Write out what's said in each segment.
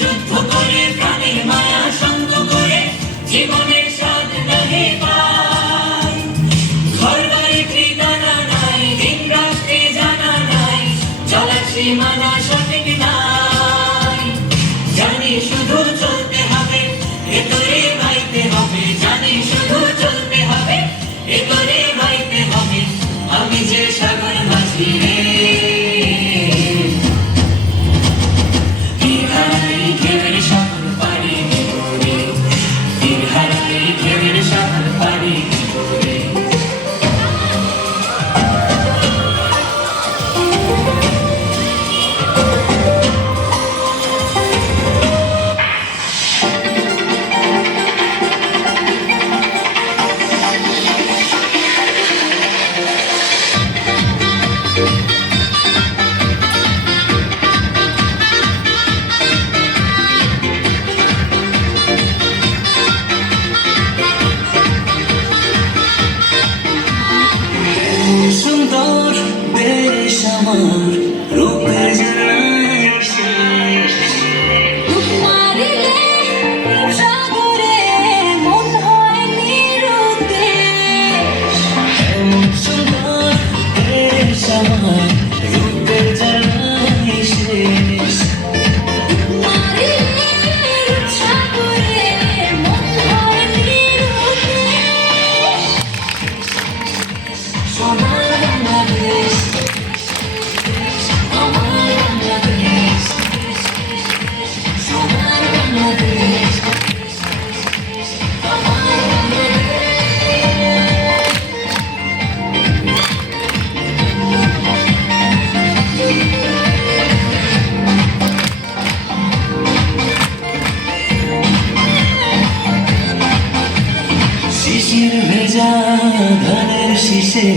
যুদ্ধ করে প্রাণের মায়া সঙ্গ করে জীবনের স্বাদ নাহি পায়। ঘর বাড়ি ঠিকানা নাই, দিন রাত্রি জানা নাই, চলার সীমানা সঠিক নাই। জানি শুধু চলতে হবে, এ করে বাইতে হবে। জানি শুধু চলতে হবে, এ করে বাইতে হবে। আমি যে সাগর মাঝি রে, সুন্দর দেশ আমার, রূপের জানাই শেষ। মারিলে সাগরে মন হয় নিরুদ্দেশ। সুন্দর দেশ আমার, রূপের জানাই শেষ। মারিলে সাগরে মন হয় নিরুদ্দেশ। সোনার বাংলাদেশ, আমার বাংলাদেশ, সোনার বাংলাদেশ, আমার শিশির ভেজা ধানের শীষে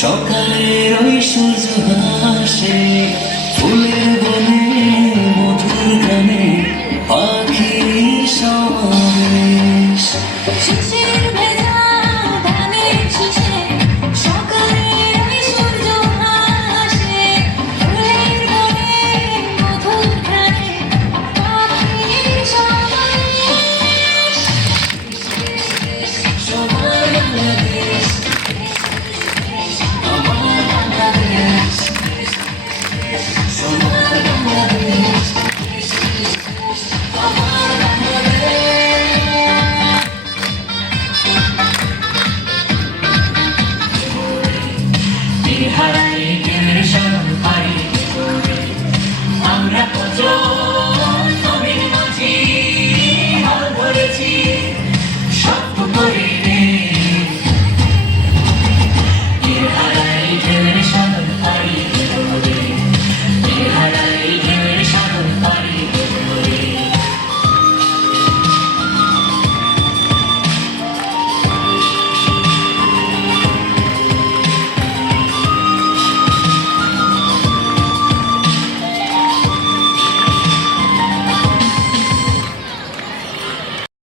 সকালের ওই সূর্য হাসে।